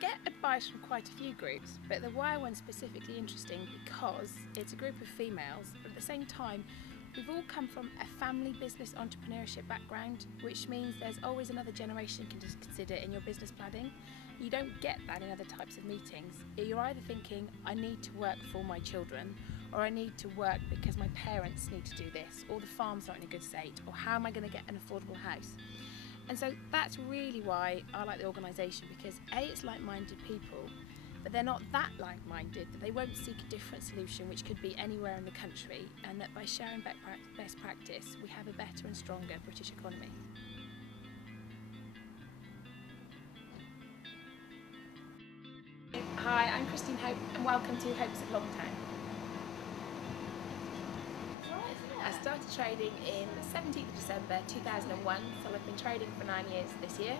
get advice from quite a few groups, but the WiRE one's specifically interesting because it's a group of females, but at the same time we've all come from a family business entrepreneurship background, which means there's always another generation you can consider in your business planning. You don't get that in other types of meetings. You're either thinking, I need to work for my children, or I need to work because my parents need to do this, or the farm's not in a good state, or how am I going to get an affordable house? And so that's really why I like the organisation, because A, it's like-minded people, but they're not that like-minded that they won't seek a different solution which could be anywhere in the country, and that by sharing best practice we have a better and stronger British economy. Hi, I'm Christine Hope and welcome to Hopes at Longtown. I started trading in 17th of December 2001, so I've been trading for 9 years this year.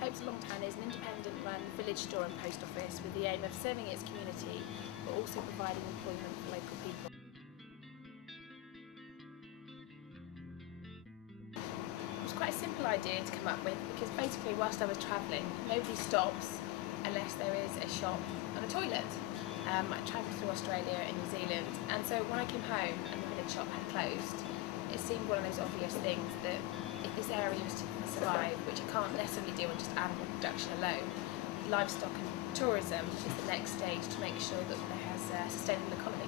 Hopes at Longtown is an independent run village store and post office with the aim of serving its community but also providing employment for local people. It was quite a simple idea to come up with because basically whilst I was travelling nobody stops unless there is a shop and a toilet. I travelled through Australia and New Zealand, and so when I came home and the village shop had closed, it seemed one of those obvious things that if this area was to survive, which it can't necessarily do on just animal production alone, livestock and tourism is the next stage to make sure that there has a sustainable economy.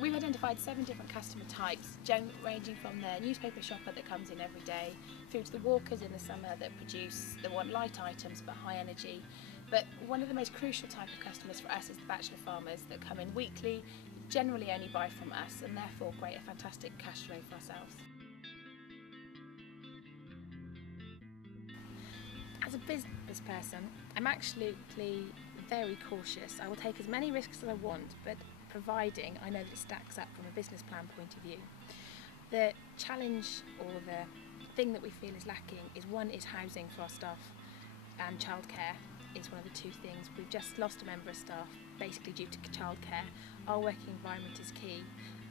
We've identified 7 different customer types, ranging from the newspaper shopper that comes in every day, through to the walkers in the summer that want light items but high energy. But one of the most crucial type of customers for us is the bachelor farmers that come in weekly, generally only buy from us, and therefore create a fantastic cash flow for ourselves. As a business person, I'm actually very cautious. I will take as many risks as I want, but providing I know that it stacks up from a business plan point of view. The challenge or the thing that we feel is lacking is housing for our staff, and childcare is one of the 2 things. We've just lost a member of staff basically due to childcare. Our working environment is key,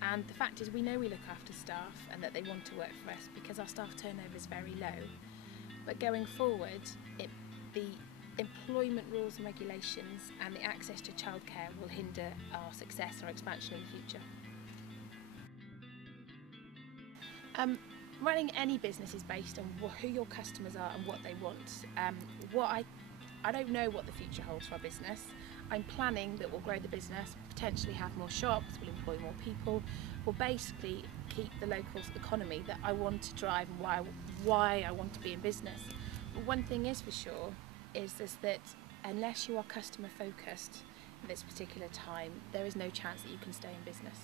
and the fact is we know we look after staff and that they want to work for us because our staff turnover is very low. But going forward, the employment rules and regulations and the access to childcare will hinder our success or expansion in the future. Running any business is based on who your customers are and what they want. I don't know what the future holds for our business. I'm planning that we'll grow the business, potentially have more shops, we'll employ more people, we'll basically keep the local economy that I want to drive and why I want to be in business. But one thing is for sure, is that unless you are customer focused at this particular time, there is no chance that you can stay in business.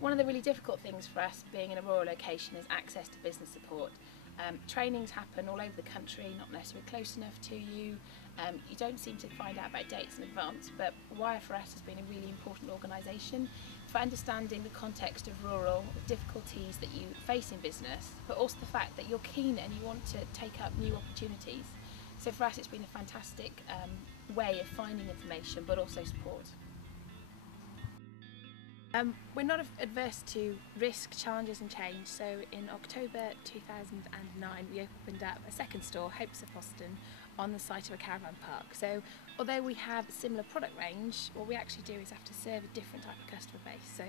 One of the really difficult things for us being in a rural location is access to business support. Trainings happen all over the country, not necessarily close enough to you. You don't seem to find out about dates in advance, but WiRE for us has been a really important organisation for understanding the context of rural, the difficulties that you face in business, but also the fact that you're keen and you want to take up new opportunities. So for us it's been a fantastic way of finding information but also support. We're not adverse to risk, challenges and change, so in October 2009 we opened up a second store, Hopes of Boston, on the site of a caravan park. So although we have a similar product range, what we actually do is have to serve a different type of customer base, so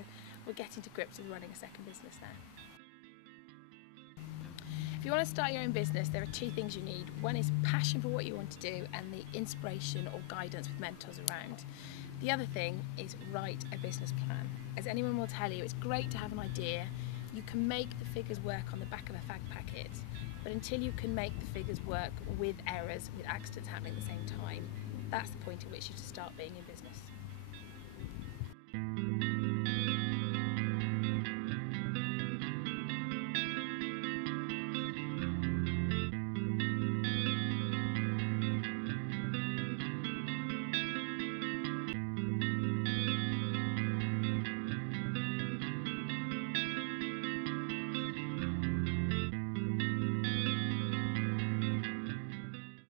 we're getting to grips with running a second business now. If you want to start your own business, there are 2 things you need. One is passion for what you want to do and the inspiration or guidance with mentors around. The other thing is write a business plan. As anyone will tell you, it's great to have an idea. You can make the figures work on the back of a fag packet, but until you can make the figures work with errors, with accidents happening at the same time, that's the point at which you should start being in business.